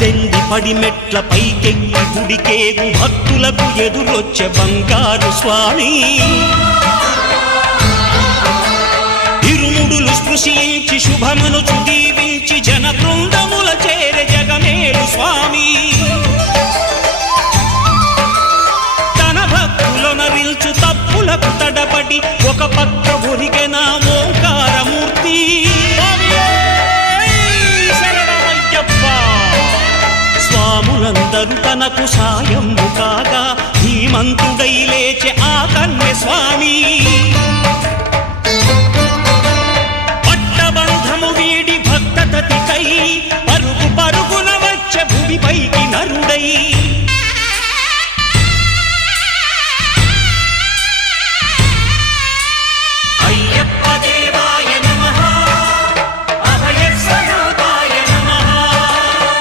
18 పడిమెట్ల పైకెక్కి గుడికేగు భక్తులకు ఎదురొచ్చే బంగారు స్వామి ఇరుముడులు స్పృశించి శుభమనుచు దీవించి జన బృందముల చేరే జగమేలు స్వామి తన భక్తులొనరిల్చు తప్పులకు తడబడి ఒక పక్క ఒరిగెన ఓంకారమూర్తి స్వాములందరూ తనకు సాయము కాగా ధీమంతుడై లేచే ఆ కన్య స్వామి పట్టబంధము వీడి భక్తతతికై